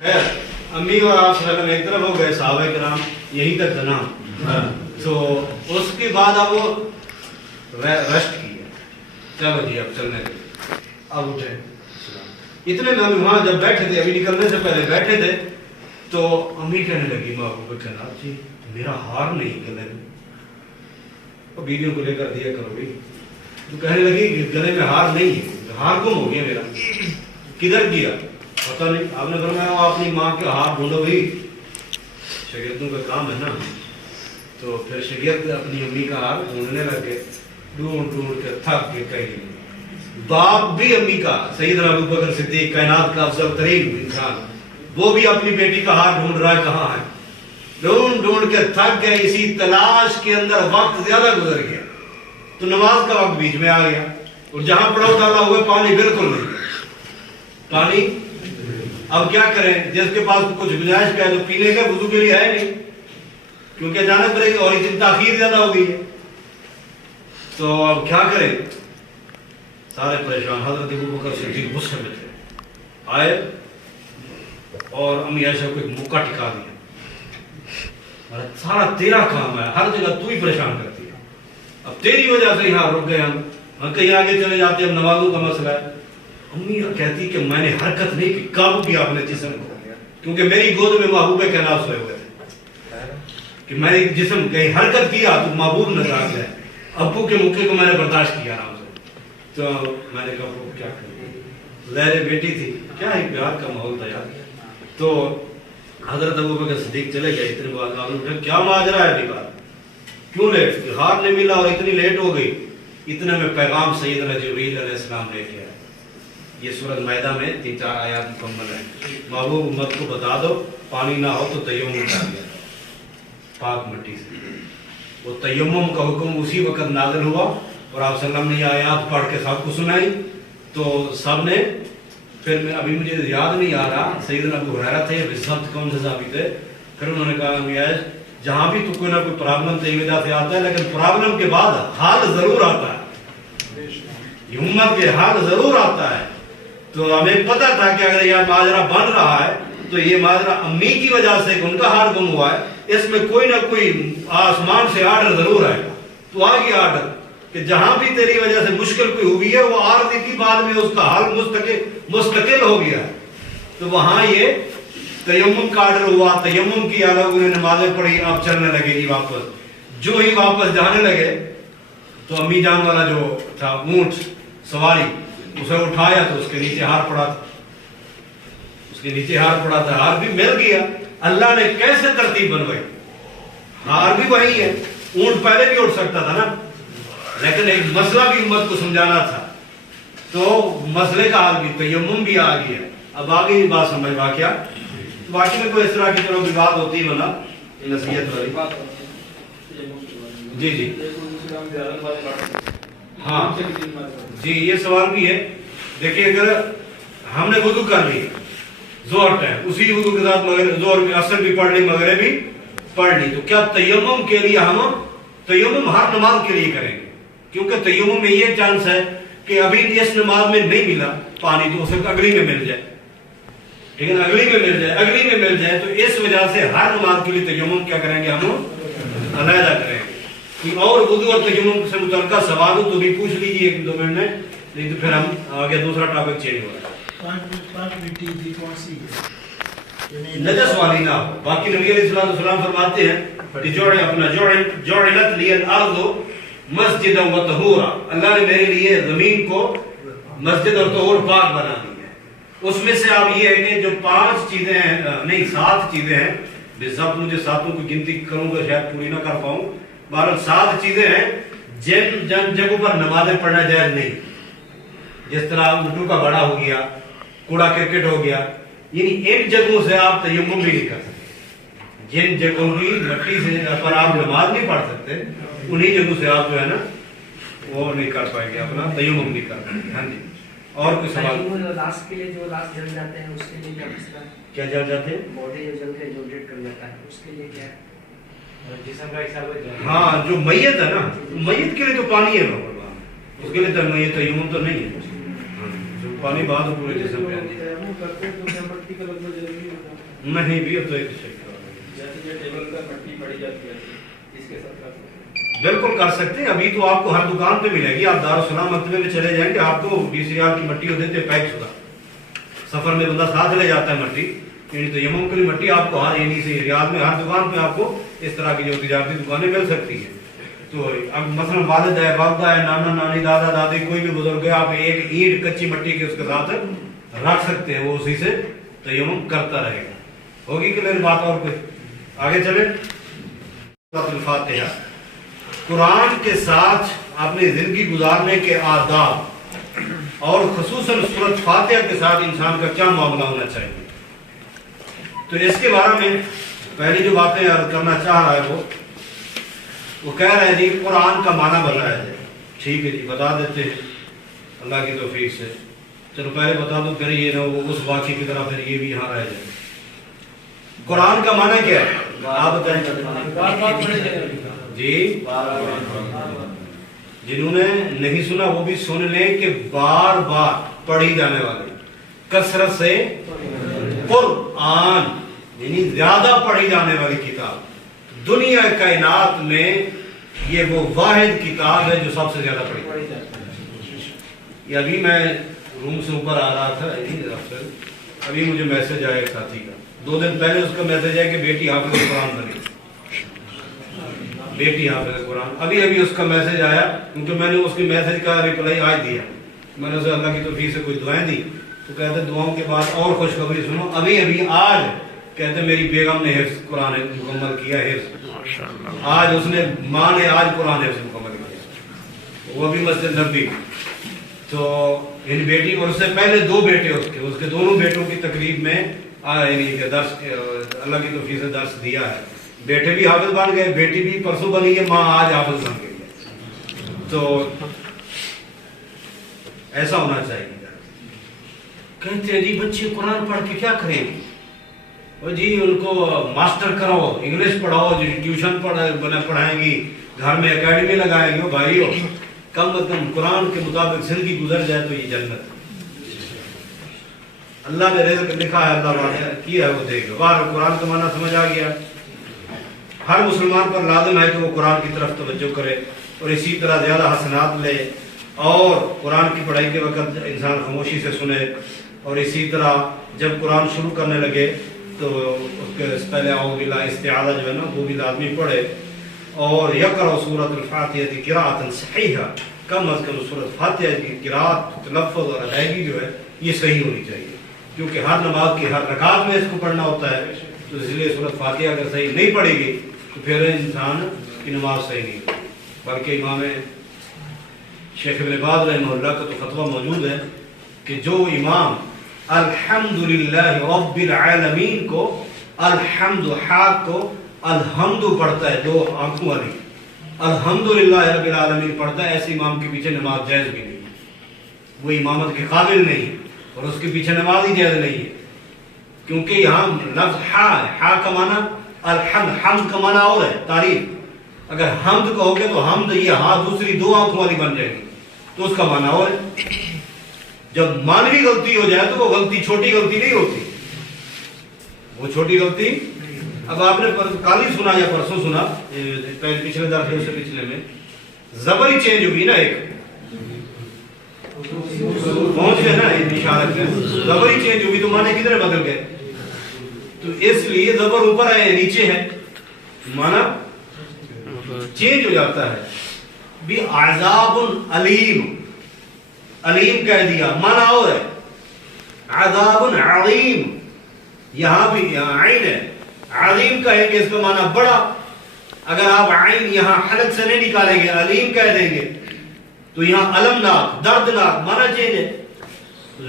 خیر امی اور آپ صلی اللہ علیہ وسلم ایک طرف ہو گئے، صحابہ کرام یہیں تک تھا نا. تو اس کے بعد اب وہ رشٹ کیا، چلو جی اب چلنے دیں. اب اٹھے اتنے میں ہم وہاں جب بیٹھے تھے، ابھی نکلنے سے پہلے بیٹھے تھے، تو امی کہنے لگی ماں کو جناب جی میرا ہار نہیں گلے میں. اور بیویوں کو لے کر دیا کرو بھی. تو کہنے لگی کہ گلے میں ہار نہیں ہے، ہار گم ہو گیا میرا. کدھر گیا پتہ نہیں. آپ نے فرمایا اپنی ماں کے ہار ڈھونڈو بھائی، شریعتوں کا کام ہے نا. تو پھر شریعت اپنی امی کا ہار ڈھونڈنے لگے، ڈھونڈ ڈھونڈ کے تھک کے کہیں نہیں. باپ بھی امی کا، سیدنا ابو بکر صدیق کائنات کا افضل ترین انسان، وہ بھی اپنی بیٹی کا ہار ڈھونڈ رہا ہے کہاں ہے. ڈھونڈ ڈھونڈ کے تھک گئے. اسی تلاش کے اندر وقت زیادہ گزر گیا تو نماز کا وقت بیچ میں آ گیا. اور جہاں پڑاؤ ڈالا ہوا پانی بالکل نہیں، پانی. اب کیا کریں؟ جس کے پاس کچھ گنجائش کا ہے تو پینے کا، وضو کے لیے ہے نہیں کیونکہ جانا پڑے گا اور اتنی تاخیر زیادہ ہو گئی ہے. تو اب کیا کریں؟ سارے پریشان. حضرت ابو بکر صدیق غصے میں تھے، آئے اور امی عائشہ کو ایک موقع ٹکا دیا. سارا تیرا کام ہے، ہر جگہ تو ہی پریشان کرتی ہے، اب تیری وجہ سے یہاں رک گئے ہم کہیں آگے چلے جاتے ہیں. اب نمازوں کا مسئلہ ہے. امی کہتی کہ میں نے حرکت نہیں کی، قابو کیا اپنے جسم کو، کیونکہ میری گود میں محبوب کائنات سوئے ہوئے تھے کہ میں نے جسم کہیں حرکت کیا تو محبوب نظر آ جائے. ابو کے موقع کو میں نے برداشت کیا آرام سے. تو میں نے کہا وہ کیا کروں، لہرے بیٹی تھی، کیا ایک پیار کا ماحول تھا یار. تو حضرت ابو بکر صدیق چلے گئے. اتنے بعد آپ نے کیا ماجرا ہے ابھی بات، کیوں لیٹ؟ ہار نہیں ملا اور اتنی لیٹ ہو گئی. اتنے میں پیغام سیدنا جبریل علیہ السلام لے کے آئے. یہ سورۃ مائدہ میں 3-4 آیات مکمل ہیں. محبوب امت کو بتا دو پانی نہ ہو تو تیمم کر لیا پاک مٹی سے. وہ تیمم کا حکم اسی وقت نازل ہوا اور آپ صلی اللہ علیہ وسلم نے یہ آیات پڑھ کے سب کو سنائی. تو سب نے پھر میں ابھی مجھے یاد نہیں آ رہا سیدنا ابو ہریرہ تھے یا بالضبط کون سے صحابی تھے. پھر انہوں نے کہا میاج جہاں بھی تو کوئی نہ کوئی پرابلم تو یہ وجہ سے آتا ہے، لیکن پرابلم کے بعد حال ضرور آتا ہے، یہ امت کے حال ضرور آتا ہے. تو ہمیں پتہ تھا کہ اگر یہ ماجرا بن رہا ہے تو یہ ماجرا امی کی وجہ سے ان کا ہار گم ہوا ہے، اس میں کوئی نہ کوئی آسمان سے آرڈر ضرور آئے گا. تو آ گیا آرڈر کہ جہاں بھی تیری وجہ سے مشکل کوئی ہوئی ہے وہ عارضی کی بعد میں اس کا حل مستقل ہو گیا. تو وہاں یہ تیمم کا آرڈر ہوا، تیمم کیا، لوگوں نے نمازیں پڑھی. اب چلنے لگے گی واپس. جو ہی واپس جانے لگے تو امی جان والا جو تھا اونٹ سواری اسے اٹھایا تو اس کے نیچے ہار پڑا تھا، اس کے نیچے ہار پڑا تھا. ہار بھی مل گیا. اللہ نے کیسے ترتیب بنوائی؟ ہار بھی وہی ہے، اونٹ پہلے بھی اٹھ سکتا تھا نا، لیکن ایک مسئلہ بھی امت کو سمجھانا تھا تو مسئلے کا حل بھی، تیمم بھی آ گیا. اب آگے یہ بات سمجھ واقعہ باقی میں کوئی اس طرح کی طرح بھی بات ہوتی ہے نا نصیحت والی. جی جی ہاں جی یہ سوال بھی ہے. دیکھیے اگر ہم نے وضو کر لی ظہر ٹائم، اسی وضو کے ساتھ ظہر کی اثر بھی پڑھ لی مغرب بھی پڑھ لی، تو کیا تیمم کے لیے ہم تیمم ہر نماز کے لیے کریں گے؟ کیونکہ تیمم میں یہ چانس ہے کہ ابھی اس نماز میں نہیں ملا پانی تو اسے اگلی میں مل جائے، لیکن اگلی میں مل جائے تو اس وجہ سے ہر نماز کے لیے تیمم کیا کریں گے؟ ہم علیحدہ کریں گے. اور وضو اور تیمم سے متعلقہ سوال ہو تو بھی پوچھ لیجیے 1-2 منٹ میں، نہیں تو پھر ہم آگے دوسرا ٹاپک چینج ہو رہا ہے. نجس والی نہ ہو. باقی نبی علیہ السلام فرماتے ہیں کہ جعلت لی الارض مسجدا و طہورا، اللہ نے میرے لیے زمین کو مسجد اور طہور پاک بنا دی ہے. اس میں سے اب یہ ہے کہ جو 5 چیزیں ہیں، نہیں 7 چیزیں ہیں، بالضبط مجھے 7 کی گنتی کروں گا شاید پوری نہ کر پاؤں، بہرحال 7 چیزیں ہیں جن جگہوں پر نمازیں پڑھنا جائز نہیں. جس طرح اونٹوں کا بڑا ہو گیا، کوڑا کرکٹ ہو گیا، یعنی ان جگہوں سے آپ تیمم بھی نہیں کر سکتے. جن جگہوں کی مٹی سے پر آپ نماز نہیں پڑھ سکتے انہی جگہوں سے آپ جو ہے نا وہ نہیں کر پائیں گے، اپنا تیمم نہیں کر پائیں گے. ہاں جی اور کوئی سوال؟ لاش کے لیے جو لاش جل جاتے ہیں اس کے لیے کیا مسئلہ ہے؟ کیا جل جاتے ہیں؟ باڈی جو جل کے جو ڈیڈ کر جاتا ہے اس کے لیے کیا ہے؟ ہاں جو میت ہے نا، میت کے لیے تو پانی ہے، اس کے لیے تو میت تیمم تو نہیں ہے. جو पानी बाद पूरे जिस्म पे आती है। तयम्मुम करते हैं तो क्या मट्टी का लगना जरूरी होता है? नहीं भी तो एक शक जैसे ये टेबल पर मट्टी पड़ी जाती है इसके साथ रख सकते हैं। बिल्कुल कर सकते हैं। अभी तो आपको हर दुकान पे मिलेगी। आप दारुसलाम मकतबे में चले जाएंगे, आपको 20 रियाल की मट्टी देते हैं पैक शुदा। सफर में बंदा साथ ले जाता है मट्टी, यानी तो यमम की मट्टी आपको हर यानी से रियाद में हर दुकान पे आपको इस तरह की जो तिजारती दुकानें मिल सकती है। तो अब मसलन वालिद है, वालदा है, नाना नानी, दादा दादी, कोई भी बुजुर्ग है, आप एक ईंट कच्ची मट्टी के उसके साथ रख सकते हैं, वो उसी से तयम्मुम करता रहेगा। होगी क्लियर बात? और कोई आगे चले? फातिहा, कुरान के साथ अपनी जिंदगी गुजारने के आदाब और खुसूसन सूरत फातिहा के साथ इंसान का क्या मामला होना चाहिए, तो इसके बारे में पहली जो बातें अर्ज करना चाह रहा है वो कह रहे हैं जी कुरान का माना बताया जाए। ठीक है जी, बता देते हैं अल्लाह की तौफीक से। चलो पहले बता दो, फिर ये ना वो उस बाकी की तरह फिर ये भी यहाँ रह जाए। कुरान का माना क्या है आप बताएं जी? जिन्होंने नहीं सुना वो भी सुन लें कि बार बार पढ़ी जाने वाली, कसरत से कुरान यानी ज्यादा पढ़ी जाने वाली किताब। दुनिया कायनात में ये वो वाहिद किताब है जो सबसे ज्यादा पढ़ी जाती है। ये अभी मैं रूम से ऊपर आ रहा था, अभी मुझे मैसेज आया एक साथी का, 2 दिन पहले उसका मैसेज है कि बेटी हाफिज कुरान बनी, बेटी हाफिज कुरान। अभी अभी उसका मैसेज आया, क्योंकि मैंने उसके मैसेज का रिप्लाई आज दिया। मैंने उसे अल्लाह की तौफीक से कुछ दुआएं दी, तो कहते दुआओं के बाद और खुशखबरी सुनो। अभी अभी आज कहते मेरी बेगम ने हिफ्ज कुरान मुकम्मल किया, हिफ्ज आज उसने, माँ ने आज कुरान हिफ्ज मुकम्मल किया, वो भी मस्जिद नबी। तो इन बेटी और उससे पहले 2 बेटे उसके दोनों बेटों की तकरीब में दर्स अल्लाह की तौफीक से दर्स दिया है। बेटे भी हाफिज बन गए, बेटी भी परसों बनी है, माँ आज हाफिज बन गई। तो ऐसा होना चाहिए। कहते हैं जी बच्चे कुरान पढ़ के क्या करेंगे? और जी उनको मास्टर कराओ, इंग्लिश पढ़ाओ, ट्यूशन पढ़ाएंगी, घर में एकेडमी लगाएंगे। भाई कम से कम कुरान के मुताबिक जिंदगी गुजर जाए तो ये जन्नत। अल्लाह ने रिज़्क़ लिखा है, अल्लाह किया है, वो देगा। बाहर कुरान का माना समझ आ गया। हर मुसलमान पर लाजिम है कि वो कुरान की तरफ तवज्जो करे और इसी तरह ज्यादा हसनात ले, और कुरान की पढ़ाई के वक्त इंसान खामोशी से सुने, और इसी तरह जब कुरान शुरू करने लगे तो उसके पहले औज़ुबिल्लाह इस्तिआज़ा जो है ना वो भी लाजमी पढ़े, और यक़रा सूरतुल फातिहा की क़िराअतन सहीहा, कम अज़ कम सूरत फातिहा की क़िराअत, तलफ़्फ़ुज़ और अदायगी जो है ये सही होनी चाहिए, क्योंकि हर नमाज की हर रकात में इसको पढ़ना होता है। तो इसलिए सूरत फातिहा अगर सही नहीं पढ़ेगी तो फिर इंसान की नमाज सही नहीं होगी। बल्कि इमाम शेख इब्न बाज़ रहमहुल्लाह का तो फतवा मौजूद है कि जो इमाम अल्हम्दुलिल्लाह रब्बिल आलमीन को अल्हम्दु हा को अल्हम्दु पढ़ता है, 2 आंखों वाली अल्हम्दुलिल्लाह रब्बिल आलमीन पढ़ता है, ऐसे इमाम के पीछे नमाज जायज भी नहीं है, वो इमामत के काबिल नहीं है, और उसके पीछे नमाज ही जायज नहीं है। क्योंकि यहाँ लफ्ज हा का माना अल्हम्द, हम्द का माना और है तारीफ। अगर हम्द कहोगे तो हम्द ये हा दूसरी 2 आंखों वाली बन जाएगी, तो उसका माना और है। जब मानवी गलती हो जाए तो वो गलती छोटी गलती नहीं होती, वो छोटी गलती। अब आपने कल ही सुना या परसों सुना, पिछले दर्स से पिछले में जबर ही चेंज हुई ना, एक पहुंच गए ना इशारत में, जबर ही चेंज हुई तो माने कितने बदल गए। तो इसलिए जबर ऊपर है नीचे है, माना चेंज हो जाता है। भी अज़ाबुन अलीम, अलीम कह दिया माना और है, अज़ाबुन अज़ीम यहां भी आइन है, अज़ीम कहेंगे इसका माना बड़ा। अगर आप आइन यहां हलक से नहीं निकालेंगे, अलीम कह देंगे तो यहां अलमनाक दर्दनाक माना चेंज है,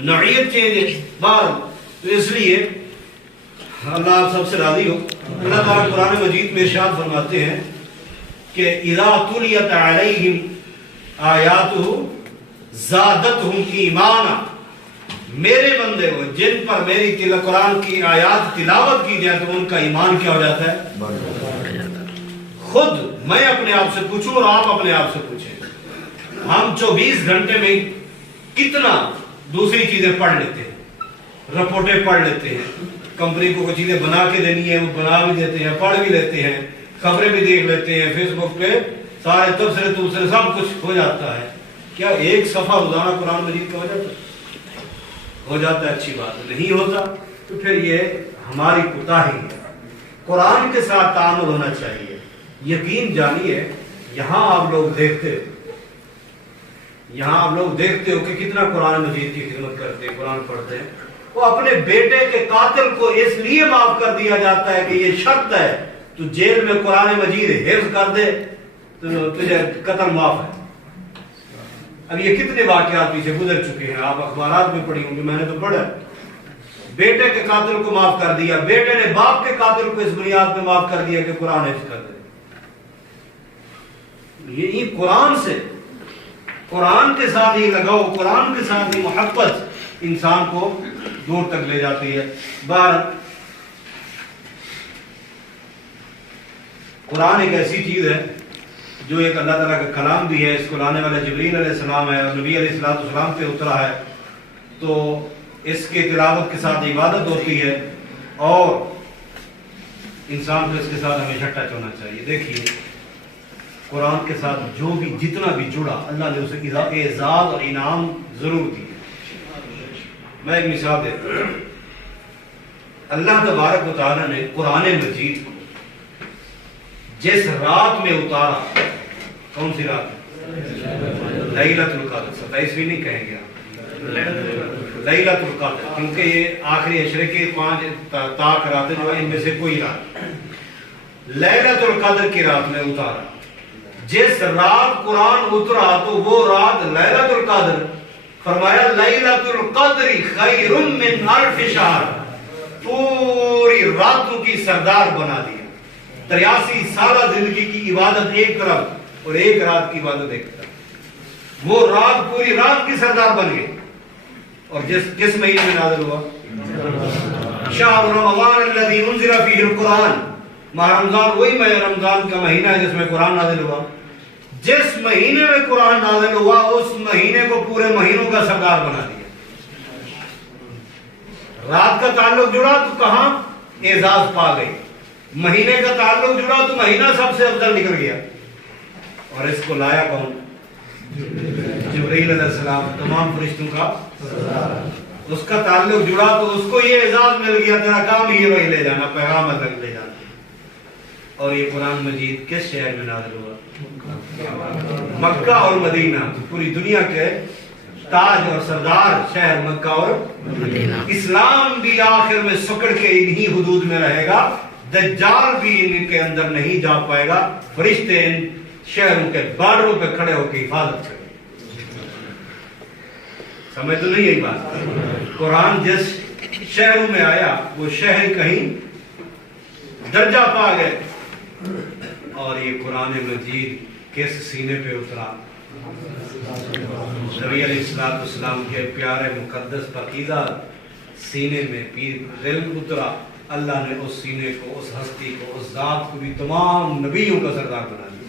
नौइयत चेंज है बार। तो इसलिए अल्लाह आप सबसे राजी हो। अल्लाह ताला कुरान मजीद में इरशाद फरमाते हैं कि इज़ा तुलियत अलैहिम आयातुहु ज़ादतहुम ईमाना, मेरे बंदे हो जिन पर मेरी कुरान की आयात तिलावत की जाए तो उनका ईमान क्या हो जाता है? खुद मैं अपने आप से पूछूं और आप अपने आप से पूछें, हम 24 घंटे में कितना दूसरी चीजें पढ़ लेते हैं, रिपोर्टें पढ़ लेते हैं, कंपनी को कुछ चीजें बना के देनी है वो बना भी देते हैं, पढ़ भी लेते हैं, खबरें भी देख लेते हैं, फेसबुक पे सारे तबसरे तुबसरे सब कुछ हो जाता है। क्या एक सफा रोजाना कुरान मजीद का हो जाता है? हो जाता है, अच्छी बात है। नहीं होता तो फिर ये हमारी कोताही है। कुरान के साथ तामुल होना चाहिए। यकीन जानिए, यहाँ आप लोग देखते हो कि कितना कुरान मजीद की खिदमत करते हैं, कुरान पढ़ते हैं। वो अपने बेटे के कातिल को इसलिए माफ कर दिया जाता है कि ये शर्त है तू जेल में कुरान मजीद हिफ्ज कर दे तो तुझे कत्ल माफ है। अब ये कितने वाकयात पीछे गुजर चुके हैं, आप अखबारात में पढ़ी होंगी, मैंने तो पढ़ा। बेटे के कातिल को माफ कर दिया, बेटे ने बाप के कातिल को इस बुनियाद पे माफ कर दिया कि कुरान हिफ्ज कर दे। ये कुरान से, कुरान के साथ ही लगाओ, कुरान के साथ ही मोहब्बत इंसान को दूर तक ले जाती है। कुरान एक ऐसी चीज है जो एक अल्लाह ताला का कलाम भी है। इसको लाने वाला जिब्रील अलैहिस्सलाम है और नबी अलैहिस्सलाम पे उतरा है, तो इसके तिलावत के साथ इबादत होती है और इंसान को इसके साथ हमेशा टच होना चाहिए। देखिए, कुरान के साथ जो भी जितना भी जुड़ा, अल्लाह ने उसे एजाज और इनाम जरूर दिए। मैं एक मिसाल देता हूं। अल्लाह तबारक व तआला ने कुरान मजीद को जिस रात में उतारा, कौन सी रात? लैलतुल कद्र। 27वीं नहीं कहेंगे आप, लैलतुल कद्र, क्योंकि ये आखिरी अशरे के 5 ताक रातें जो है, इनमें से कोई रात लैलतुल कद्र की रात में उतारा। जिस रात कुरान उतरा तो वो रात लैलतुल कद्र। फरमाया लैलतुल कद्री खैरुम मिन अल्फ शहर, पूरी रातों की सरदार बना दिया। 83 साल जिंदगी की इबादत एक तरफ और एक रात की इबादत एक तरफ। वो रात पूरी रात की सरदार बन गई। और किस महीने में नाज़िल हुआ? शहर रमज़ान अल्लज़ी उन्ज़िला फ़ीहिल कुरान। माह रमज़ान वही रमज़ान का महीना है जिसमें कुरान नाज़िल हुआ। जिस महीने में कुरान नाज़िल हुआ उस महीने को पूरे महीनों का सरदार बना दिया। रात का ताल्लुक जुड़ा तो कहां एजाज पा गई, महीने का ताल्लुक जुड़ा तो महीना सबसे अफजल निकल गया। और इसको लाया कौन? जिब्रील अलैहिस्सलाम, तमाम फरिश्तों का। उसका ताल्लुक जुड़ा तो उसको ये एजाज मिल गया, तेरा काम ये वही ले जाना, पैगाम अलग ले जाना। और ये कुरान मजीद किस शहर में नाज़िल हुआ? मक्का और मदीना। पूरी दुनिया के ताज और सरदार शहर मक्का और मदीना। इस्लाम भी आखिर में सुकड़ के इन्हीं हुदूद में रहेगा। दज्जाल भी इनके अंदर नहीं जा पाएगा। फरिश्ते इन शहरों के बार्डरों पे खड़े होकर हिफाजत करेंगे। समझ तो नहीं यही बात? कुरान जिस शहरों में आया वो शहर कहीं दर्जा पा गए। और ये कुरान मजीद किस सीने पे उतरा? नबी अलैहिस्सलाम के प्यारे मुकद्दस पाकीज़ा सीने में पीर इल्म उतरा। अल्लाह ने उस सीने को, उस हस्ती को, उस जात को भी तमाम नबियों का सरदार बना दिया।